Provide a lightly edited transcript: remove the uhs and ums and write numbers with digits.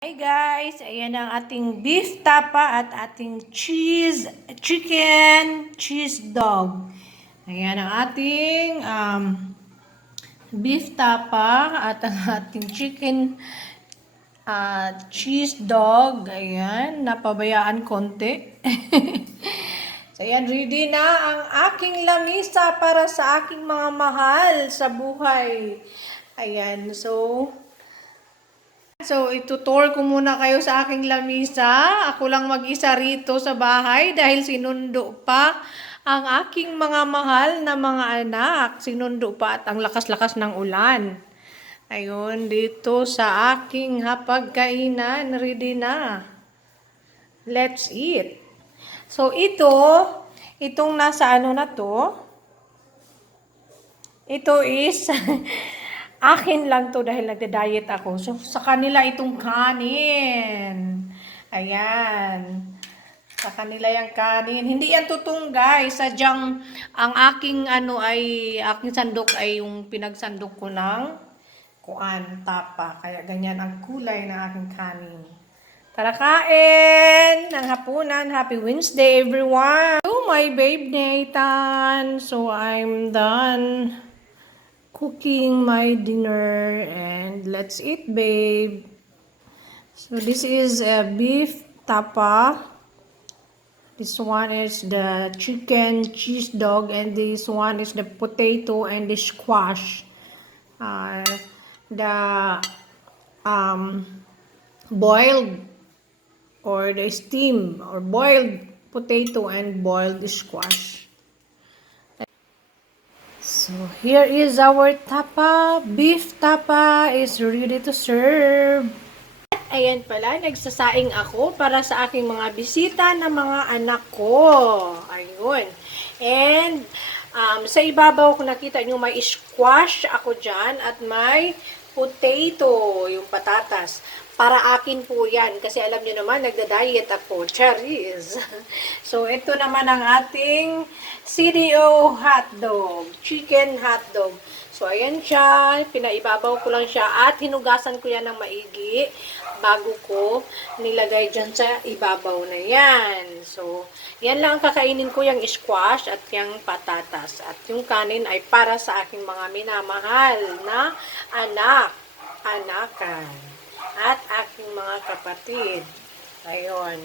Hi guys! Ayan ang ating beef tapa at ating chicken cheese dog. Ayan ang ating beef tapa at ang ating chicken cheese dog. Ayan, napabayaan konti. So ayan, ready na ang aking lamisa para sa aking mga mahal sa buhay. Ayan, So, itutour ko muna kayo sa aking lamisa. Ako lang mag-isa rito sa bahay dahil sinundo pa ang aking mga mahal na mga anak. Sinundo pa at ang lakas-lakas ng ulan. Ayun, dito sa aking hapagkainan, ready na. Let's eat. So, itong nasa ano na to, ito is... Akin lang to dahil nagda-diet ako. So, sa kanila itong kanin. Ayan. Sa kanila yung kanin. Hindi yan tutong guys. Sadyang ang aking aking sandok ay yung pinagsandok ko ng tapa. Kaya ganyan ang kulay ng aking kanin. Tara kain ng hapunan. Happy Wednesday everyone. Oh, my babe Nathan. So, I'm done cooking my dinner and let's eat, babe. So this is a beef tapa. This one is the chicken cheese dog and this one is the potato and the squash. The boiled or the steam or boiled potato and boiled squash. So, here is our tapa. Beef tapa is ready to serve. At ayan pala, nagsasaing ako para sa aking mga bisita na mga anak ko. Ayun. And, sa ibabaw ko nakita nyo may squash ako dyan at may potato, yung patatas. Para akin po yan. Kasi alam nyo naman, nagda-diet ako. Cherries. So, ito naman ang ating CDO hotdog. Chicken hotdog. So, ayan siya. Pinaibabaw ko lang siya. At hinugasan ko yan ng maigi bago ko nilagay dyan sa ibabaw na yan. So, yan lang kakainin ko yung squash at yung patatas. At yung kanin ay para sa aking mga minamahal na anakan. At aking mga kapatid. Ayun.